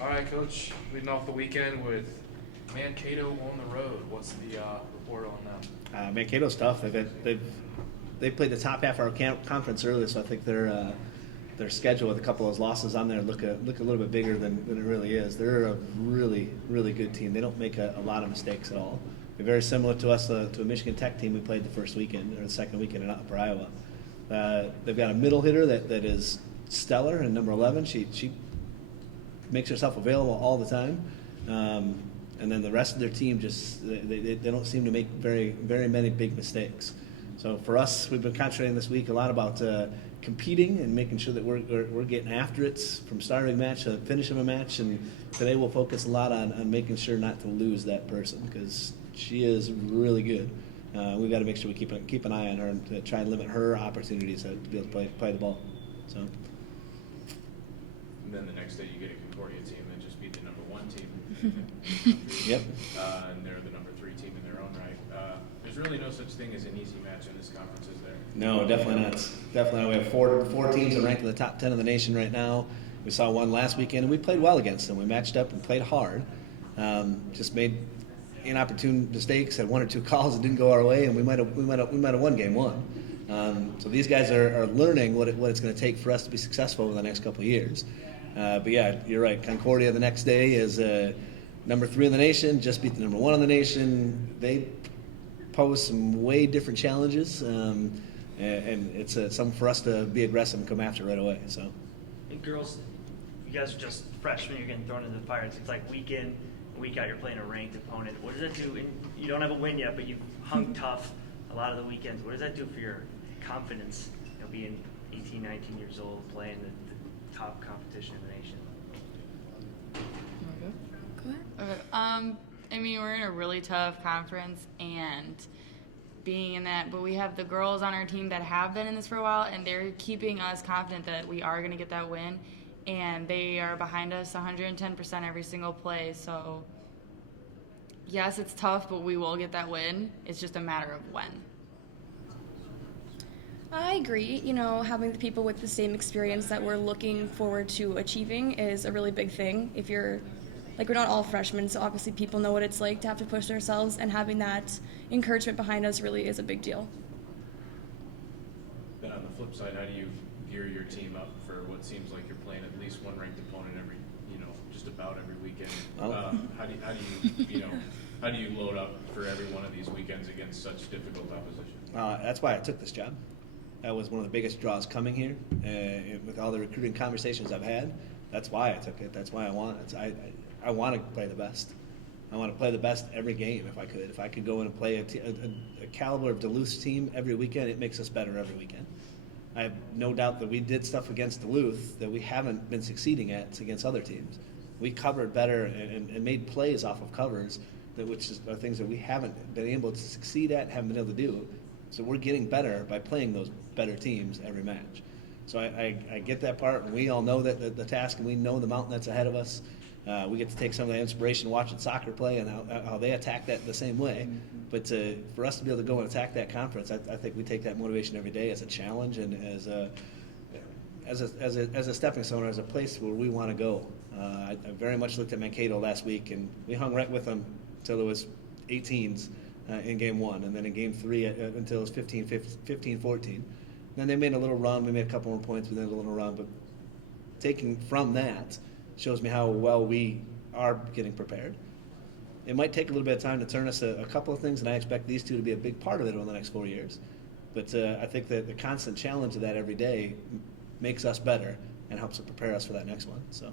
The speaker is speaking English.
All right, Coach. Leading off the weekend with Mankato on the road. What's the report on them? Mankato's tough. They've played the top half of our conference early, so I think their schedule with a couple of those losses on there look a little bit bigger than it really is. They're a really good team. They don't make a lot of mistakes at all. They're very similar to us, to a Michigan Tech team we played the first weekend or the second weekend in Upper Iowa. They've got a middle hitter that is stellar, and number 11. She makes herself available all the time. And then the rest of their team they don't seem to make very many big mistakes. So for us, we've been concentrating this week a lot about competing and making sure that we're getting after it from start of a match to finish of a match. And today we'll focus a lot on making sure not to lose that person because she is really good. We've got to make sure we keep an eye on her and to try and limit her opportunities to be able to play the ball. So. And then the next day you get a Concordia team that just beat the number 1 team. Yep. And they're the number 3 team in their own right. There's really no such thing as an easy match in this conference, is there? No, definitely not. Definitely not. We have four teams that are ranked in the top 10 of the nation right now. We saw one last weekend, and we played well against them. We matched up and played hard. Just made inopportune mistakes, had 1 or 2 calls that didn't go our way, and we might have won game 1. So these guys are learning what it's going to take for us to be successful over the next couple of years. But yeah, you're right. Concordia the next day is number 3 in the nation, just beat the number 1 in the nation. They pose some way different challenges, and it's something for us to be aggressive and come after right away. So, and girls, you guys are just freshmen. You're getting thrown into the fire. It's like week in, week out. You're playing a ranked opponent. What does that do? And you don't have a win yet, but you've hung tough a lot of the weekends. What does that do for your confidence? Being 18, 19 years old, playing the top competition in the nation. Go ahead. Okay. I mean, we're in a really tough conference, and being in that, but we have the girls on our team that have been in this for a while, and they're keeping us confident that we are going to get that win, and they are behind us 110% every single play. So, yes, it's tough, but we will get that win. It's just a matter of when. I agree. Having the people with the same experience that we're looking forward to achieving is a really big thing. We're not all freshmen, so obviously people know what it's like to have to push themselves, and having that encouragement behind us really is a big deal. Then on the flip side, how do you gear your team up for what seems like you're playing at least one ranked opponent just about every weekend? How do you load up for every one of these weekends against such difficult opposition? That's why I took this job. That was one of the biggest draws coming here. With all the recruiting conversations I've had, that's why I took it. That's why I want it. I want to play the best. I want to play the best every game if I could. If I could go in and play a caliber of Duluth team every weekend, it makes us better every weekend. I have no doubt that we did stuff against Duluth that we haven't been succeeding at against other teams. We covered better and made plays off of covers, which are things that we haven't been able to succeed at, haven't been able to do. So we're getting better by playing those better teams every match. So I get that part, and we all know that the task, and we know the mountain that's ahead of us. We get to take some of that inspiration watching soccer play and how they attack that the same way. But for us to be able to go and attack that conference, I think we take that motivation every day as a challenge and as a stepping stone, as a place where we want to go. I very much looked at Mankato last week, and we hung right with them until it was 18s in game 1, and then in game 3 until it was 15-14. Then they made a little run. We made a couple more points, but then a little run. But taking from that shows me how well we are getting prepared. It might take a little bit of time to turn us a couple of things, and I expect these two to be a big part of it over the next 4 years. But I think that the constant challenge of that every day makes us better and helps to prepare us for that next one. So.